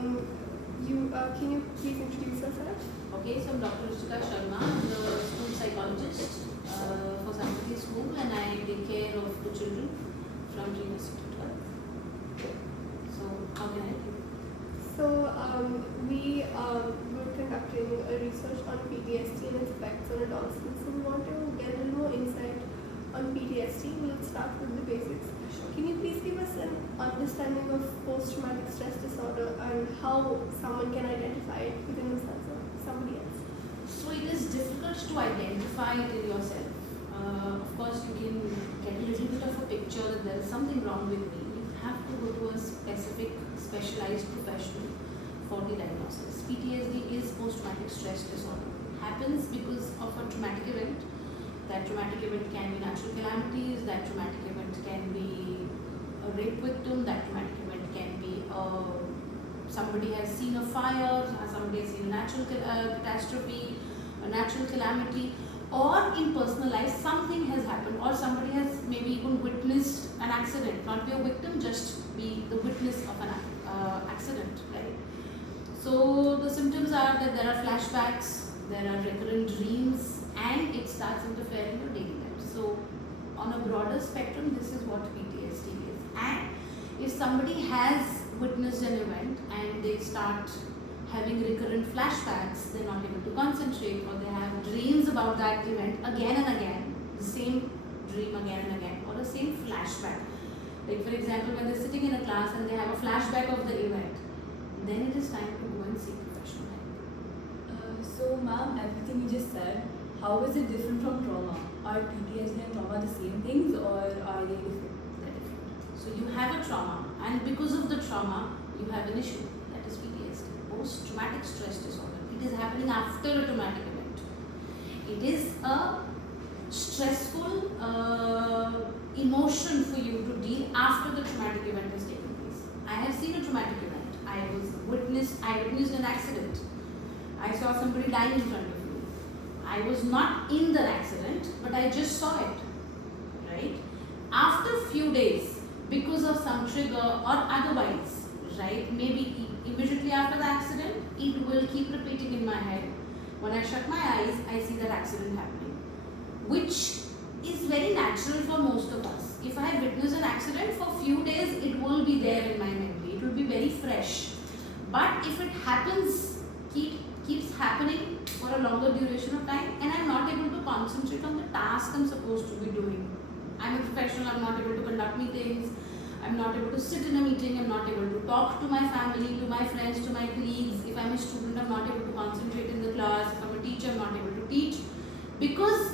Can you please introduce yourself? Okay, so I'm Dr. Ruchika Bhardwaj. I'm the school psychologist for Sankati School, and I take care of the children from pre-nursery to 12. So, how can I help you? So, we were conducting a research on PTSD and its effects on adolescents. So, we want to get a little more insight on PTSD. We'll start with the basics. Can you please give us an understanding of post-traumatic stress disorder and how someone can identify it within themselves or somebody else? So, it is difficult to identify it in yourself. Of course, you can get a little bit of a picture that there is something wrong with me. You have to go to a specific, specialized professional for the diagnosis. PTSD is post-traumatic stress disorder. It happens because of a traumatic event. That traumatic event can be natural calamities, that traumatic event can be a rape victim, that traumatic event can be somebody has seen a fire, somebody has seen a natural catastrophe, a natural calamity, or in personal life something has happened, or somebody has maybe even witnessed an accident, not be a victim, just be the witness of an accident, right? So the symptoms are that there are flashbacks, there are recurrent dreams, and it starts interfering with daily life. So on a broader spectrum, this is what PTSD is. And if somebody has witnessed an event and they start having recurrent flashbacks, they're not able to concentrate, or they have dreams about that event again and again, the same dream again and again, or the same flashback. Like for example, when they're sitting in a class and they have a flashback of the event, then it is time to go and seek professional help. So ma'am, everything you just said, how is it different from trauma? Are PTSD and trauma the same things, or are they different? They're different. So you have a trauma, and because of the trauma, you have an issue. That is PTSD, post-traumatic stress disorder. It is happening after a traumatic event. It is a stressful emotion for you to deal after the traumatic event has taken place. I have seen a traumatic event. I witnessed an accident. I saw somebody dying in front of me. I was not in the accident, but I just saw it, right? After a few days, because of some trigger or otherwise, right? Maybe immediately after the accident, it will keep repeating in my head. When I shut my eyes, I see that accident happening, which is very natural for most of us. If I witness an accident for a few days, it will be there in my memory. It will be very fresh. But if it happens, keeps happening for a longer duration of time, and I'm not able to concentrate on the task I'm supposed to be doing. I'm a professional, I'm not able to conduct meetings, I'm not able to sit in a meeting, I'm not able to talk to my family, to my friends, to my colleagues. If I'm a student, I'm not able to concentrate in the class. If I'm a teacher, I'm not able to teach. Because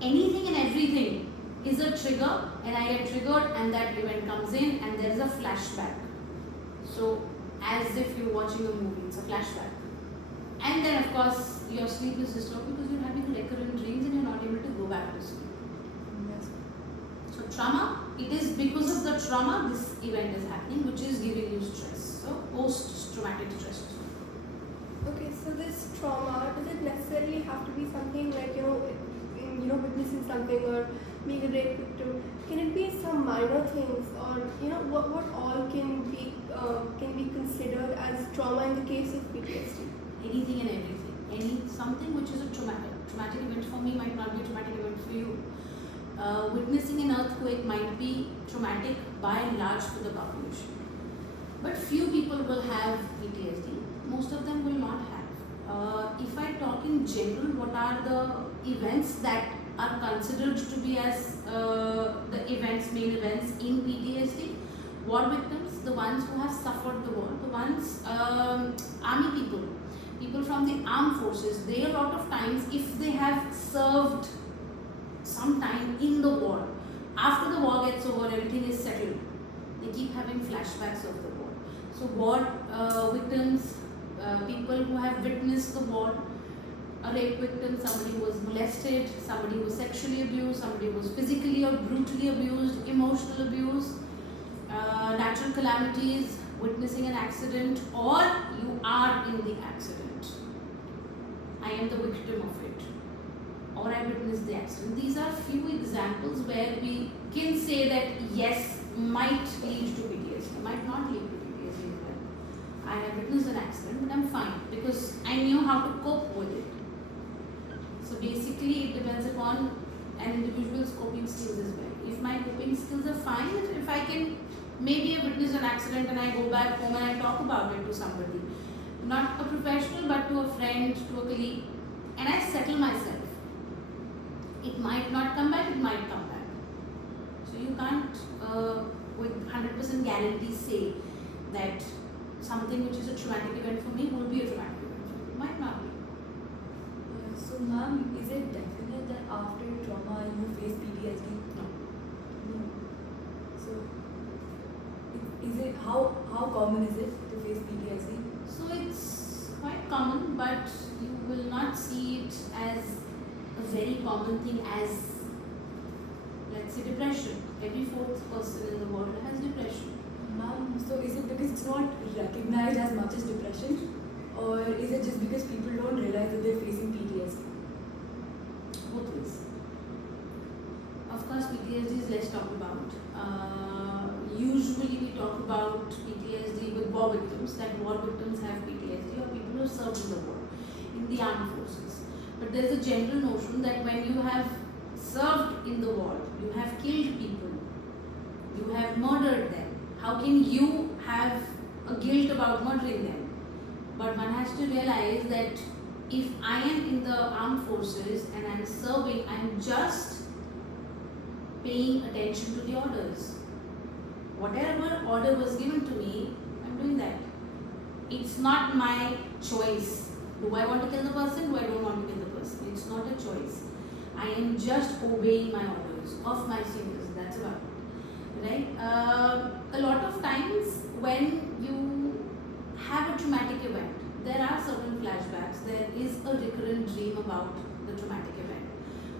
anything and everything is a trigger, and I get triggered and that event comes in and there is a flashback. So as if you're watching a movie, it's a flashback. And then of course your sleep is disturbed because you're having recurrent dreams and you're not able to go back to sleep. Yes. So trauma, it is because of the trauma this event is happening, which is giving you stress. So post-traumatic stress disorder. Okay, so this trauma, does it necessarily have to be something like, witnessing something or being a rape victim? Can it be some minor things, or what all can be considered as trauma in the case of PTSD? Anything and everything. Something which is a traumatic event for me might not be a traumatic event for you. Witnessing an earthquake might be traumatic by and large for the population. But few people will have PTSD. Most of them will not have. If I talk in general, what are the events that are considered to be as main events in PTSD? War victims, the ones who have suffered the war, the ones, army people from the armed forces, they a lot of times, if they have served some time in the war, after the war gets over, everything is settled, they keep having flashbacks of the war. So war victims, people who have witnessed the war, a rape victim, somebody who was molested, somebody who was sexually abused, somebody who was physically or brutally abused, emotional abuse, natural calamities, witnessing an accident, or you are in the accident. I am the victim of it, or I witnessed the accident. These are few examples where we can say that yes, might lead to PTSD, might not lead to PTSD as well. I have witnessed an accident, but I'm fine because I knew how to cope with it. So basically, it depends upon an individual's coping skills as well. If my coping skills are fine, if I can maybe have witnessed an accident and I go back home and I talk about it to somebody, not a professional but to a friend, to a colleague, and I settle myself. It might not come back, it might come back. So you can't with 100% guarantee say that something which is a traumatic event for me will be a traumatic event for you. Might not be. So ma'am, is it definite that after trauma you face PTSD? No. No. So is it how common is it to face PTSD? So it's quite common, but you will not see it as a very common thing as, let's say, depression. Every fourth person in the world has depression. Ma'am, so is it because it's not recognized as much as depression? Or is it just because people don't realize that they're facing PTSD? Both ways. Of course, PTSD is less talked about. Usually we talk about PTSD with war victims, that war victims have PTSD or people who served in the war, in the armed forces. But there's a general notion that when you have served in the war, you have killed people, you have murdered them, how can you have a guilt about murdering them? But one has to realize that if I am in the armed forces and I'm serving, I'm just paying attention to the orders. Whatever order was given to me, I'm doing that. It's not my choice. Do I want to kill the person? Do I don't want to kill the person? It's not a choice. I am just obeying my orders of my seniors. That's about it. Right? A lot of times when you have a traumatic event, there are certain flashbacks. There is a recurrent dream about the traumatic event.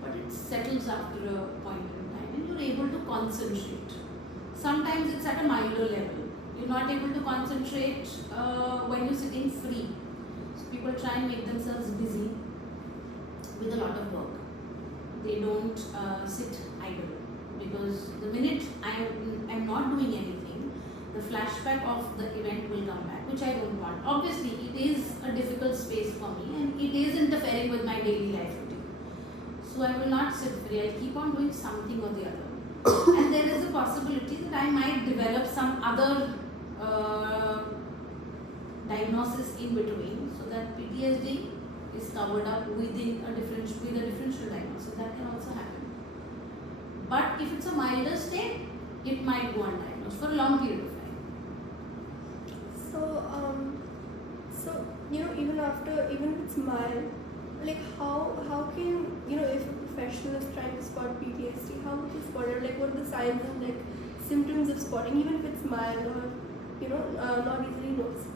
But it settles after a point in time and you're able to concentrate. Sometimes it's at a milder level. You're not able to concentrate when you're sitting free. So people try and make themselves busy with a lot of work. They don't sit idle because the minute I am not doing anything, the flashback of the event will come back, which I don't want. Obviously, it is a difficult space for me and it is interfering with my daily life routine. So I will not sit free. I'll keep on doing something or the other. And there is a possibility that I might develop some other diagnosis in between, so that PTSD is covered up within a differential diagnosis. That can also happen. But if it's a milder state, it might go undiagnosed for a long period of time. So even if it's mild, like how can if a professional is trying to spot PTSD, how would you spot it? Like what are the signs and like symptoms of spotting, even if it's mild or not easily noticeable?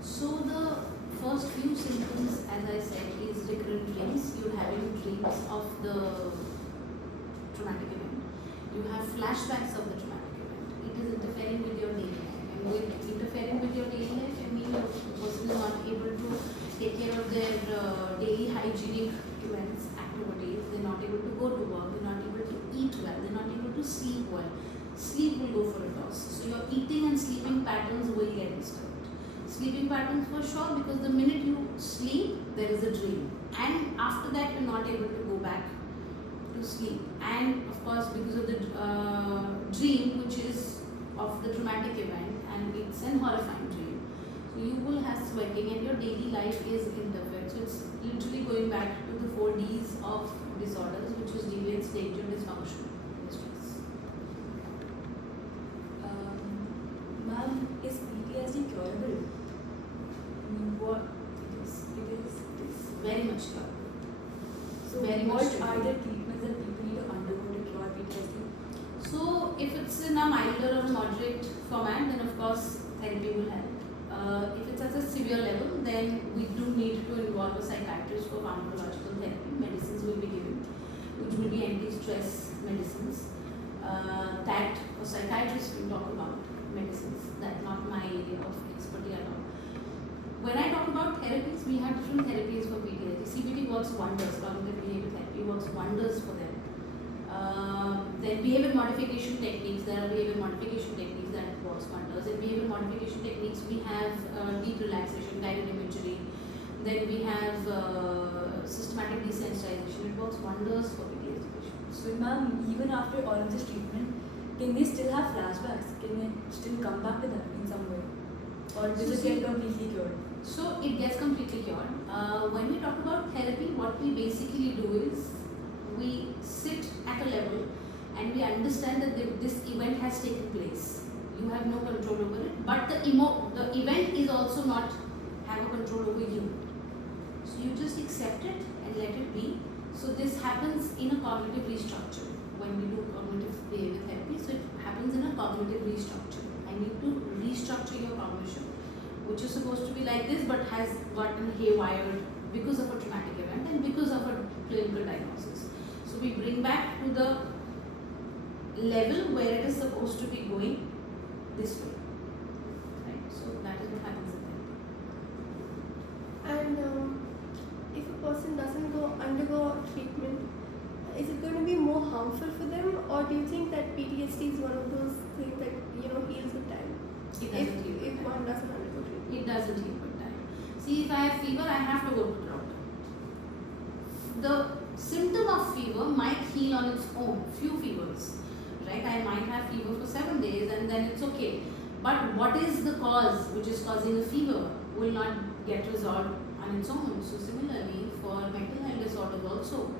So the first few symptoms, as I said, is recurrent dreams. You're having dreams of the traumatic event. You have flashbacks of the traumatic event. It is interfering with your daily life. And with interfering with your daily life, I mean the person is not able to take care of their daily hygienic events, activities. They're not able to go to work. They're not able to eat well. They're not able to sleep well. Sleep will go for a toss. So your eating and sleeping patterns will get disturbed. Sleeping patterns for sure, because the minute you sleep, there is a dream. And after that, you're not able to go back to sleep. And of course, because of the dream, which is of the traumatic event, and it's an horrifying dream. So you will have sweating and your daily life is interfered. So it's literally going back to the 4 Ds of disorders, which is deviance, danger, dysfunction, distress. Ma'am, is PTSD curable? I mean, what it is? It is Very much curable. So Very what much are the treatments that people need to undergo to cure PTSD? So if it's in a milder or moderate format, then of course therapy will help. If it's at a severe level, then we do need to involve a psychiatrist for pharmacological therapy. Medicines will be given, which will be anti-stress medicines. That a psychiatrist will talk about medicines. That's not my area of expertise at all. When I talk about therapies, we have different therapies for PTSD. CBT works wonders. Cognitive behavior therapy works wonders for them. Then behavior modification techniques. There are behavior modification techniques that works wonders. In behavior modification techniques, we have relaxation, guided imagery. Then we have systematic desensitization. It works wonders for PTSD patients. So, ma'am, even after all of this treatment, can they still have flashbacks? Can they still come back to that in some way? Or does it get completely cured? So it gets completely cured. When we talk about therapy, what we basically do is we sit at a level and we understand that this event has taken place. You have no control over it, but the event is also not have a control over you. So you just accept it and let it be. So this happens in a cognitive restructure when we do cognitive behavior therapy. So it happens in a cognitive restructure. I need to restructure your cognition, which is supposed to be like this but has gotten haywired because of a traumatic event and because of a clinical diagnosis. So we bring back to the level where it is supposed to be going this way. Right? So that is what happens in therapy. And if a person doesn't undergo treatment, is it going to be more harmful for them, or do you think that PTSD is one of those things that heals with time? It doesn't heal with If time. one doesn't undergo treatment. It doesn't heal with time. See, if I have fever, I have to go to the doctor. The symptom of fever might heal on its own, few fevers, right? I might have fever for 7 days and then it's okay. But what is the cause which is causing a fever will not get resolved on its own. So similarly, for mental health disorders also,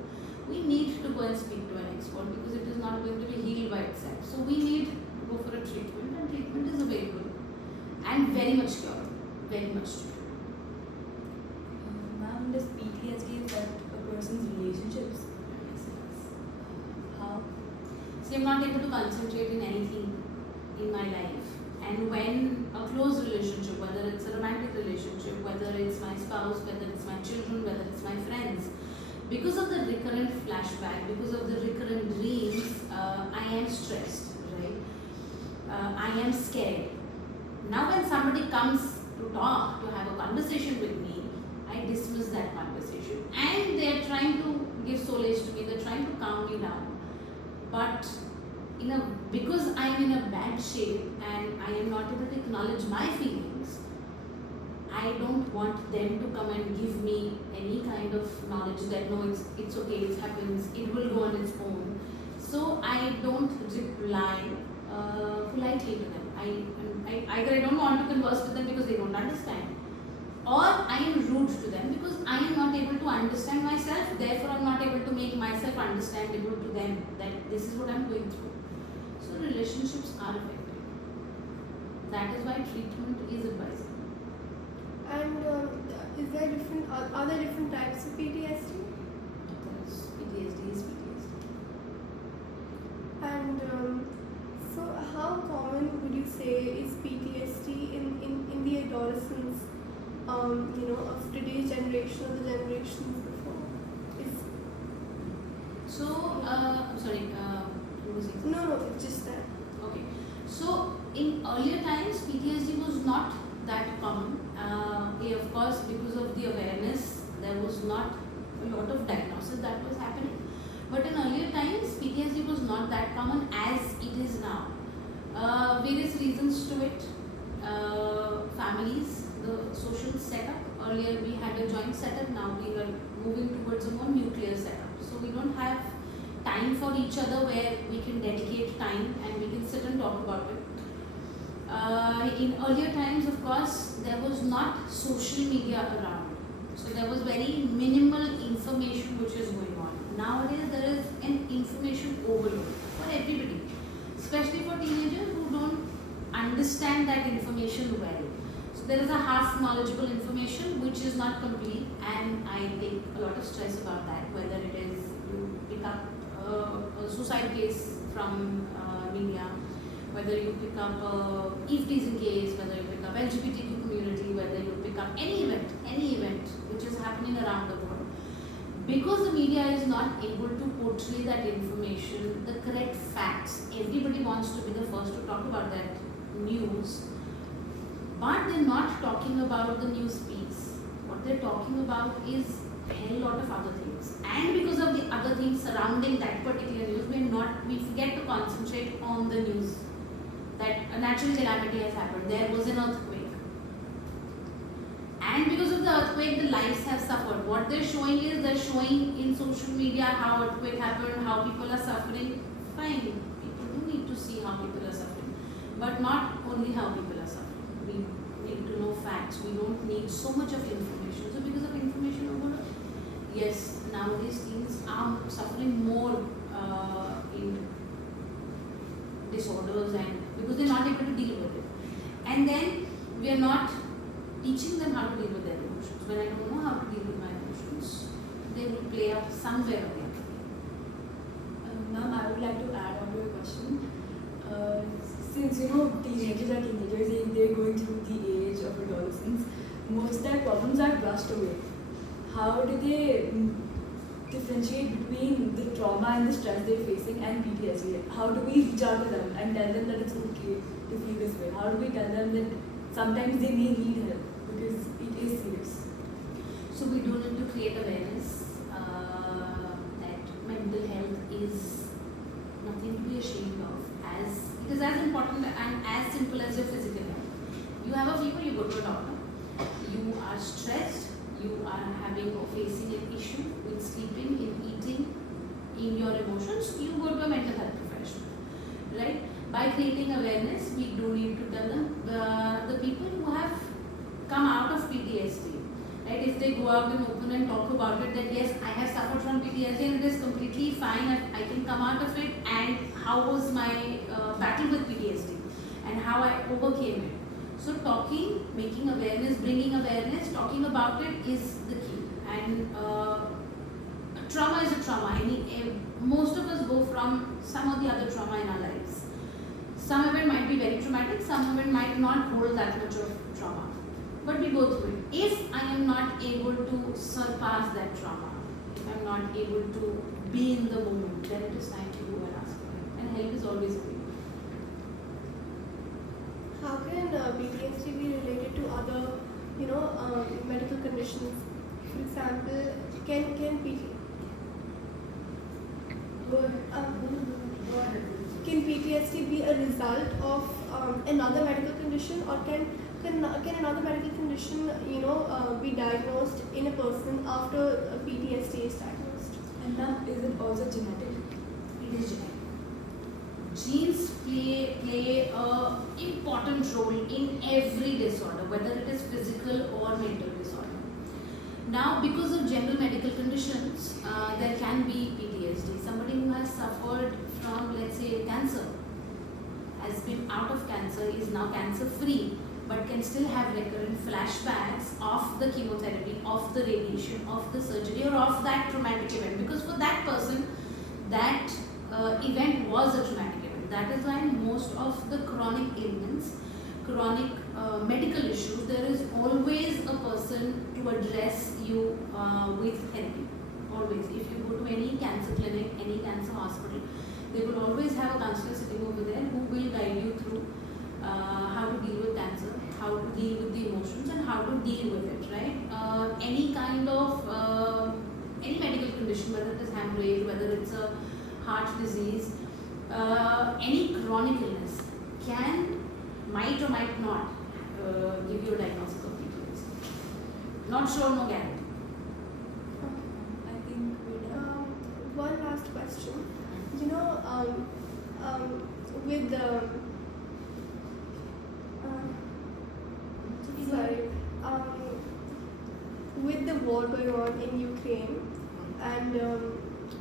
we need to go and speak to an expert because it is not going to be healed by itself. So we need to go for a treatment, and treatment is available and very much cured, very much cured. Ma'am, does PTSD affect a person's relationships? How? See, I'm not able to concentrate in anything in my life. And when a close relationship, whether it's a romantic relationship, whether it's my spouse, whether it's my children, whether it's my friends, because of the recurrent flashback, because of the recurrent dreams, I am stressed, right? I am scared. Now when somebody comes to talk, to have a conversation with me, I dismiss that conversation. And they are trying to give solace to me, they're trying to calm me down. But because I am in a bad shape and I am not able to acknowledge my feelings, I don't want them to come and give me any kind of knowledge that no, it's okay, it happens, it will go on its own. So I don't reply politely to them. Either I don't want to converse with them because they don't understand, or I am rude to them because I am not able to understand myself, therefore I am not able to make myself understandable to them that this is what I am going through. So relationships are affected. That is why treatment is advisable. And are there different types of PTSD? Because PTSD is PTSD. And so how common would you say is PTSD in the adolescents, of today's generation or the generations before? I'm sorry, what was it? No, it's just that. Okay. So in earlier times, PTSD was not that common. Of course, because of the awareness, there was not a lot of diagnosis that was happening. But in earlier times, PTSD was not that common as it is now. Various reasons to it. Families, the social setup. Earlier we had a joint setup, now we are moving towards a more nuclear setup. So we don't have time for each other where we can dedicate time and we can sit and talk about it. In earlier times, of course, there was not social media around. So there was very minimal information which is going on. Nowadays, there is an information overload for everybody, especially for teenagers who don't understand that information well. So there is a half knowledgeable information which is not complete, and I take a lot of stress about that, whether it is you pick up a suicide case from media, whether you pick up eve teasing case, whether you pick up LGBTQ community, whether you pick up any event which is happening around the world. Because the media is not able to portray that information, the correct facts, everybody wants to be the first to talk about that news, but they're not talking about the news piece. What they're talking about is a hell lot of other things. And because of the other things surrounding that particular news, we forget to concentrate on the news. That a natural calamity has happened, there was an earthquake. And because of the earthquake, the lives have suffered. What they're showing is they're showing in social media how earthquake happened, how people are suffering. Fine, people do need to see how people are suffering, but not only how people are suffering. We need to know facts. We don't need so much of information. So because of information overload, yes, nowadays teens are suffering more in disorders, and because they're not able to deal with it. And then we are not teaching them how to deal with their emotions. When I don't know how to deal with my emotions, they will play up somewhere or the other. Ma'am, I would like to add on to your question. Since teenagers are teenagers and they're going through the age of adolescence, most of their problems are brushed away. How do they differentiate between the trauma and the stress they're facing and PTSD? How do we reach out to them and tell them that it's okay to feel this way? How do we tell them that sometimes they may need help because it is serious? So we do need to create awareness that mental health is nothing to be ashamed of. It is as important and as simple as your physical health. You have a fever, you go to a doctor. You are stressed, you are having or facing an issue with sleeping, in eating, in your emotions, you go to a mental health professional, right? By creating awareness, we do need to tell them the people who have come out of PTSD, right? If they go out and open and talk about it, that yes, I have suffered from PTSD and it is completely fine, I can come out of it, and how was my battle with PTSD and how I overcame it. So talking, making awareness, bringing awareness, talking about it is the key. And trauma is a trauma. Most of us go from some or the other trauma in our lives. Some of it might be very traumatic, some of it might not hold that much of trauma. But we go through it. If I am not able to surpass that trauma, if I am not able to be in the moment, then it is time to go and ask for help. And help is always available. How can PTSD be related to other, medical conditions? For example, can PTSD be a result of another medical condition, or can another medical condition, be diagnosed in a person after PTSD is diagnosed? And now, is it also genetic? It is genetic. Genes play a important role in every disorder, whether it is physical or mental disorder. Now, because of general medical conditions, there can be PTSD. Somebody who has suffered from, let's say, cancer, has been out of cancer, is now cancer free, but can still have recurrent flashbacks of the chemotherapy, of the radiation, of the surgery, or of that traumatic event. Because for that person, that event was a traumatic event. That is why most of the chronic ailments, chronic medical issues, there is always a person to address you with therapy. Always. If you go to any cancer clinic, any cancer hospital, they will always have a counselor sitting over there who will guide you through how to deal with cancer, how to deal with the emotions, and how to deal with it, right? Any kind of any medical condition, whether it is hemorrhage, whether it's a heart disease, any chronic illness might or might not give you a diagnosis of PTSD. Not sure, no guarantee. I think One last question. With the with the war going on in Ukraine, and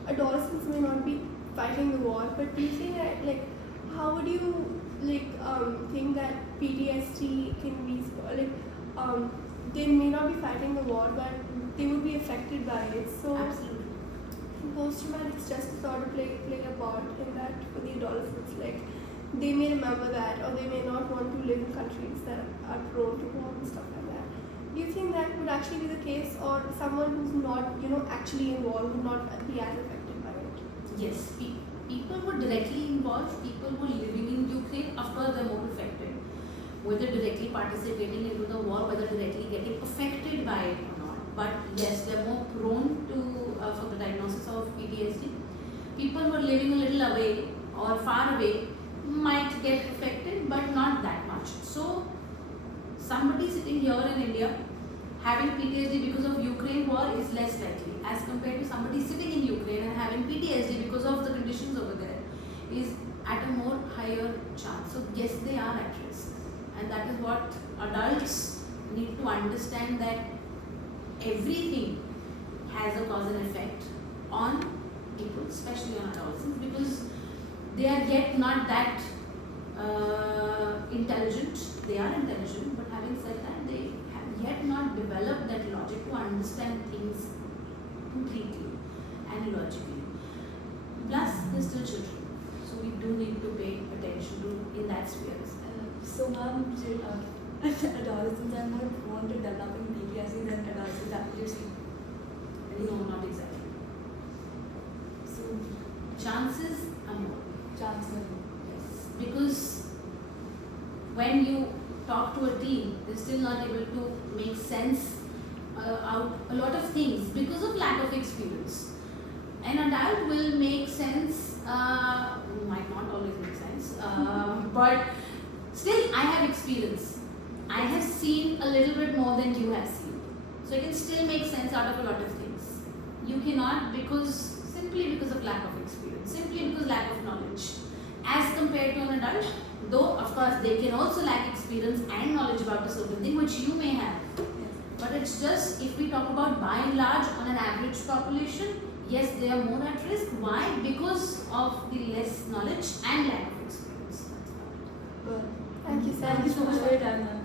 adolescents may not be fighting the war, but do you think that, how would you think that PTSD can be they may not be fighting the war, but they would be affected by it. So Absolutely. post-traumatic stress disorder play a part in that for the adolescents. They may remember that, or they may not want to live in countries that are prone to war and stuff like that. Do you think that would actually be the case, or someone who's not, actually involved would not be as affected by it? Yes, people who are directly involved, people who are living in Ukraine, of course they're more affected. Whether directly participating into the war, whether directly getting affected by it or not. But yes, they're more prone to for the diagnosis of PTSD. People who are living a little away or far away might get affected, but not that much. So somebody sitting here in India having PTSD because of Ukraine war is less likely as compared to somebody sitting in Ukraine and having PTSD because of the conditions over there is at a more higher chance. So yes, they are at risk, and that is what adults need to understand, that everything has a cause and effect on people, especially on adolescents, because they are yet not that intelligent. They are intelligent, but having said that, they have yet not developed that logic to understand things completely and logically. Plus, they're still children, so we do need to pay attention to in that sphere. So, ma'am, adolescents are more prone to developing PTSD than adults. That you see? No, not exactly. So, Chances are more. chances. Yes, because when you talk to a teen, they're still not able to make sense out a lot of things because of lack of experience. An adult will make sense, might not always make sense, but still I have experience. I have seen a little bit more than you have seen. So I can still make sense out of a lot of things. You cannot, simply because of lack of experience, simply because lack of knowledge. As compared to an adult, though of course they can also lack experience and knowledge about a certain thing which you may have. But it's just, if we talk about by and large on an average population, yes, they are more at risk. Why? Because of the less knowledge and lack of experience. Good. Thank you so Thank you so much for your time, ma'am.